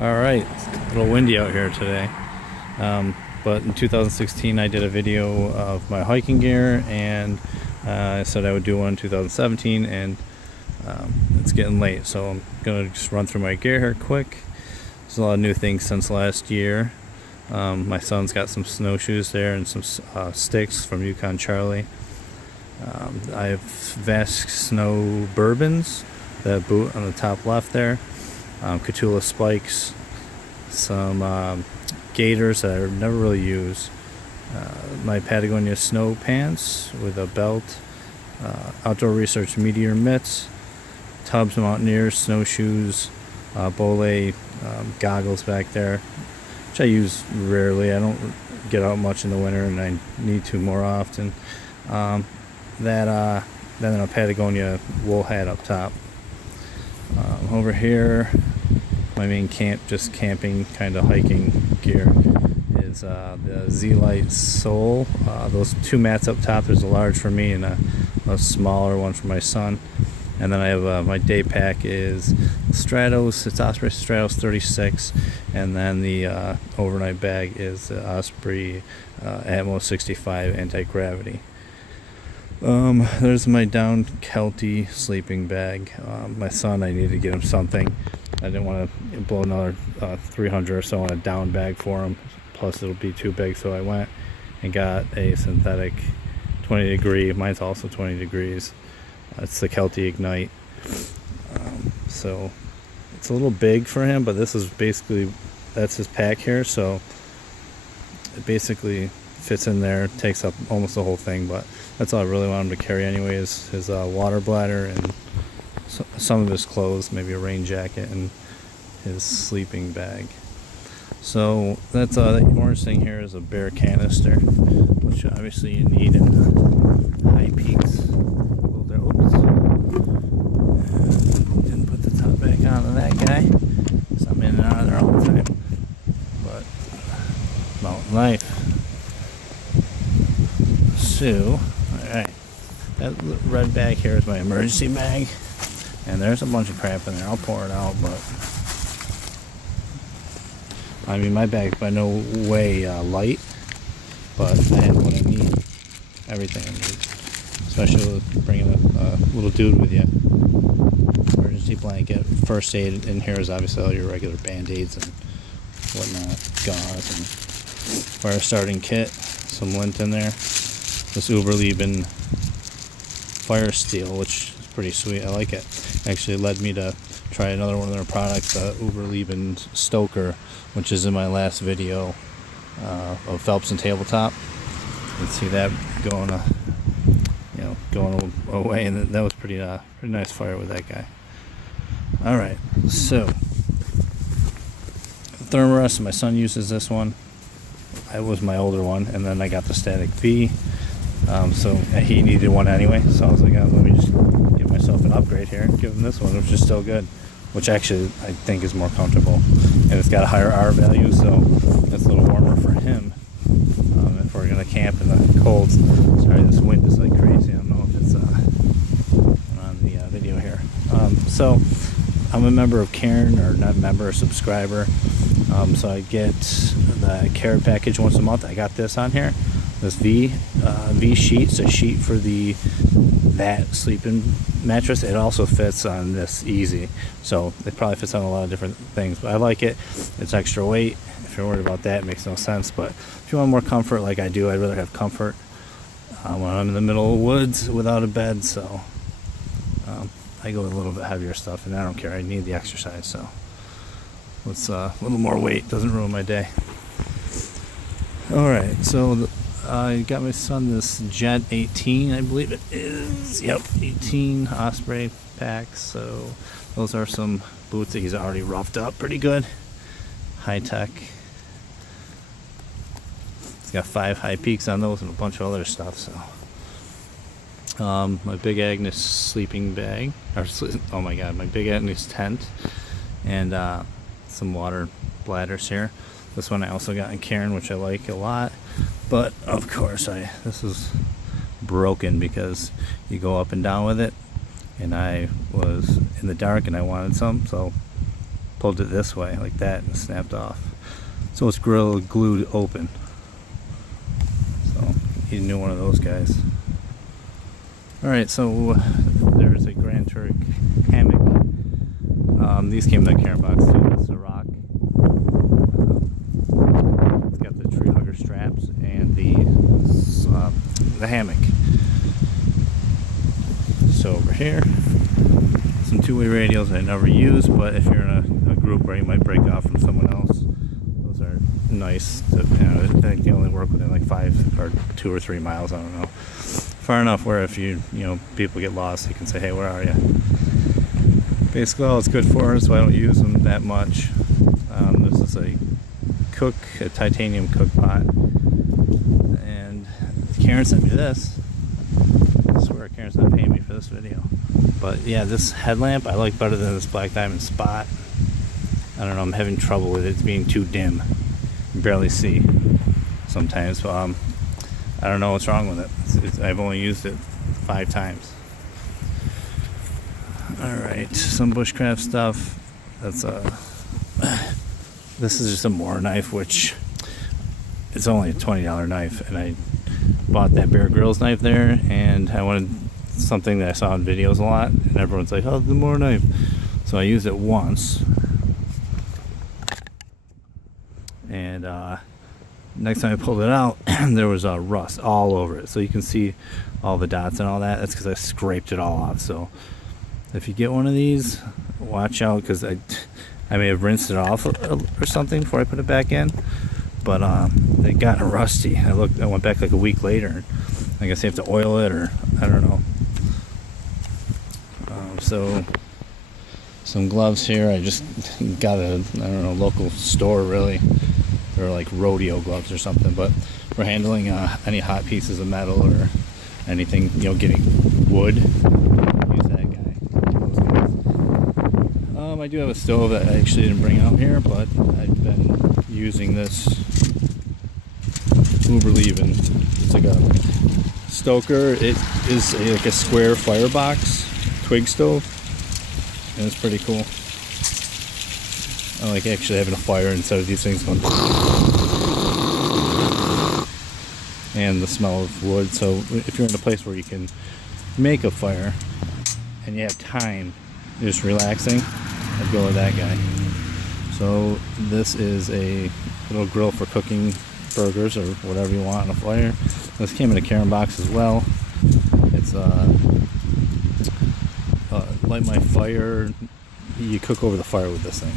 All right, it's a little windy out here today. But in 2016, I did a video of my hiking gear, and I said I would do one in 2017, and it's getting late, so I'm gonna just run through my gear here quick. There's a lot of new things since last year. My son's got some snowshoes there and some sticks from Yukon Charlie. I have Vast Snow Bourbons, the boot on the top left there. Catula spikes, some gaiters that I never really use, my Patagonia snow pants with a belt, Outdoor Research Meteor mitts, Tubbs Mountaineers snowshoes, Bole goggles back there, which I use rarely. I don't get out much in the winter, and I need to more often. Then a Patagonia wool hat up top. Over here, my main camping kind of hiking gear is the Z-Lite Soul. Those two mats up top, there's a large for me and a smaller one for my son. And then I have my day pack is Stratos, it's Osprey Stratos 36, and then the overnight bag is the Osprey Atmos 65 anti-gravity. There's my down Kelty sleeping bag. My son, I needed to get him something. I didn't want to blow another 300 or so on a down bag for him, plus it'll be too big, so I went and got a synthetic 20 degree. Mine's also 20 degrees. It's the Kelty Ignite. So it's a little big for him, but this is basically, that's his pack here, so it basically fits in there, takes up almost the whole thing, but that's all I really want him to carry anyway, is his water bladder and some of his clothes, maybe a rain jacket, and his sleeping bag. So that's the orange thing here is a bare canister, which obviously you need in the high peaks. Oops. Didn't put the top back on to that guy, so I'm in and out of there all the time. But mountain life. So, alright, that red bag here is my emergency bag, and there's a bunch of crap in there. I'll pour it out, but I mean, my bag's by no way light, but I have what I need, everything I need, especially with bringing a little dude with you. Emergency blanket, first aid in here is obviously all your regular band-aids and whatnot, gauze, and fire starting kit, some lint in there. This Uberleben Fire Steel, which is pretty sweet. I like it. Actually led me to try another one of their products, the Uberleben Stoker, which is in my last video of Phelps and Tabletop. You can see that going away, and that was pretty nice fire with that guy. All right, so Thermarest, my son uses this one. I was my older one, and then I got the Static V. So he needed one anyway, so I was like, let me just give myself an upgrade here and give him this one, which is still good, which actually I think is more comfortable, and it's got a higher R value, so it's a little warmer for him if we're gonna camp in the cold. Sorry, this wind is like crazy. I don't know if it's on the video here. So I'm a member of Cairn, or not member, a subscriber, so I get the care package once a month. I got this on here, this V sheet. It's a sheet for that sleeping mattress. It also fits on this Easy, so it probably fits on a lot of different things, but I like it. It's extra weight. If you're worried about that, it makes no sense, but if you want more comfort like I do, I'd rather have comfort when I'm in the middle of the woods without a bed, so I go with a little bit heavier stuff, and I don't care. I need the exercise, so it's a little more weight doesn't ruin my day. Alright, so I got my son this Jet 18, I believe it is. Yep, 18 Osprey packs. So those are some boots that he's already roughed up pretty good. High tech. It's got 5 high peaks on those and a bunch of other stuff. So my Big Agnes sleeping bag, oh my god, my Big Agnes tent, and some water bladders here. This one I also got in Cairn, which I like a lot, but of course this is broken because you go up and down with it, and I was in the dark and I wanted some, so pulled it this way like that and snapped off. So it's glued open. So he knew one of those guys. Alright, so there's a Grand Turk hammock. These came in the Karen box too. That's the rock. It's got the tree hugger straps and the hammock. So over here, some two-way radios I never use, but if you're in a group where you might break off from someone else, those are nice. I think they only work within like 5 or 2 or 3 miles. I don't know. Far enough where if people get lost, you can say, "Hey, where are you?" Basically, all it's good for is so I don't use them that much. This is a titanium cook pot, and Karen sent me this. I swear Karen's not paying me for this video, but yeah, this headlamp I like better than this Black Diamond Spot. I don't know, I'm having trouble with it being too dim. You can barely see sometimes. I don't know what's wrong with it. I've only used it 5 times. Alright, some bushcraft stuff. That's this is just a Moore knife, which it's only a $20 knife, and I bought that Bear Grylls knife there, and I wanted something that I saw in videos a lot, and everyone's like, "Oh, the Moore knife." So I used it once, and next time I pulled it out, there was rust all over it. So you can see all the dots and all that. That's because I scraped it all off. So if you get one of these, watch out, because I may have rinsed it off or something before I put it back in. But they got rusty. I went back like a week later. I guess you have to oil it, or I don't know. So some gloves here. I just got local store really. They're like rodeo gloves or something, but for handling any hot pieces of metal or anything, getting wood, use that guy. Those guys. I do have a stove that I actually didn't bring out here, but I've been using this Uberleben. It's like a stoker. It is like a square firebox twig stove, and it's pretty cool. I like actually having a fire instead of these things going and the smell of wood. So if you're in a place where you can make a fire and you have time, you're just relaxing, I'd go with that guy. So this is a little grill for cooking burgers or whatever you want on a fire. This came in a Karen box as well. It's light my fire. You cook over the fire with this thing.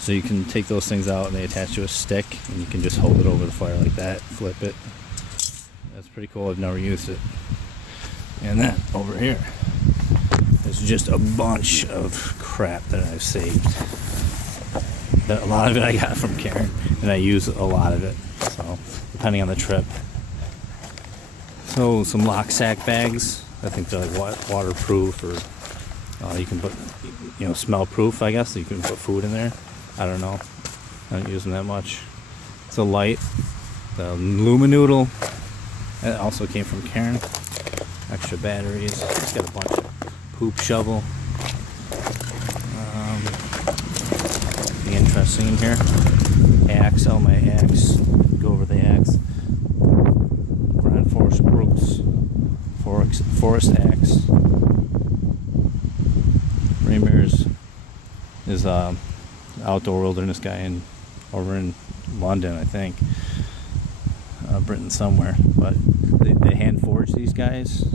So you can take those things out and they attach to a stick, and you can just hold it over the fire like that, flip it. That's pretty cool. I've never used it. And then over here is just a bunch of crap that I've saved. A lot of it I got from Karen, and I use a lot of it, so depending on the trip. So some lock sack bags. I think they're like waterproof, or you can put, smell proof, I guess. You can put food in there. I don't know. I don't use them that much. It's a light. The Luminoodle. That also came from Karen. Extra batteries. It's got a bunch of poop shovel. Interesting in here. Axe. Oh, my axe. Go over the axe. Grand Forest Brooks. Forest axe. Ramirez is outdoor wilderness guy over in London, I think. Britain somewhere. But they hand forge these guys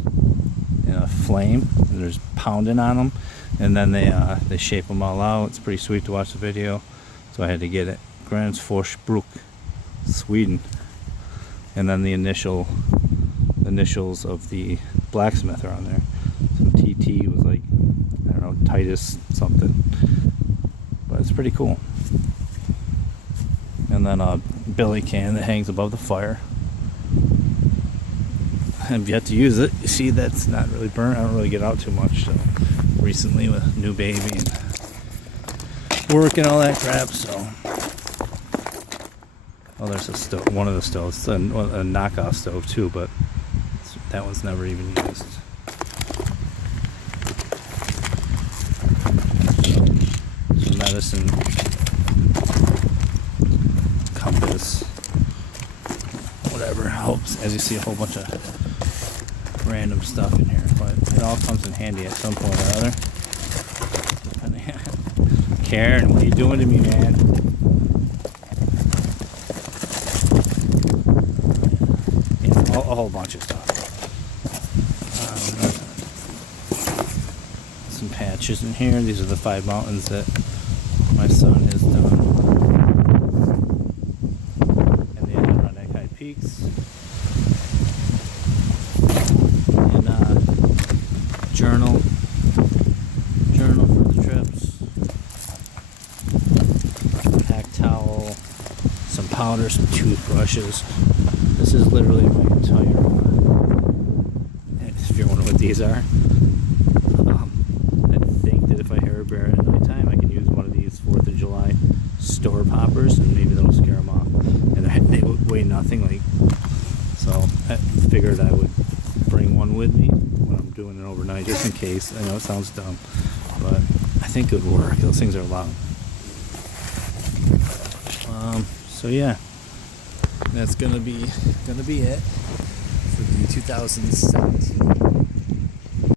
in a flame. And there's pounding on them, and then they shape them all out. It's pretty sweet to watch the video, so I had to get it. Gränsforsbruk, Sweden, and then the initials of the blacksmith are on there. So TT was like, I don't know, Titus something, but it's pretty cool. And then a billy can that hangs above the fire. I've yet to use it. You see, that's not really burnt. I don't really get out too much, so recently with a new baby and work and all that crap. So, oh, there's a stove. One of the stoves. It's a knockoff stove too, but that one's never even used. Some medicine whatever. Hopes, as you see, a whole bunch of random stuff in here, but it all comes in handy at some point or other. Karen, what are you doing to me, man? Yeah, a whole bunch of stuff. Some patches in here. These are the 5 mountains that my son has done. And the Adirondack High Peaks. And journal for the trips. Pack towel, some powder, some toothbrushes. This is literally my entire, if you're wondering what these are, I think that if I hair a bear at nighttime, I can use one of these 4th of July store poppers, and maybe that'll scare them off. And they weigh nothing, like, so I figured I would bring one with me when I'm doing it overnight, just in case. I know it sounds dumb, but I think it would work. Those things are loud. So yeah, that's gonna be it for the 2017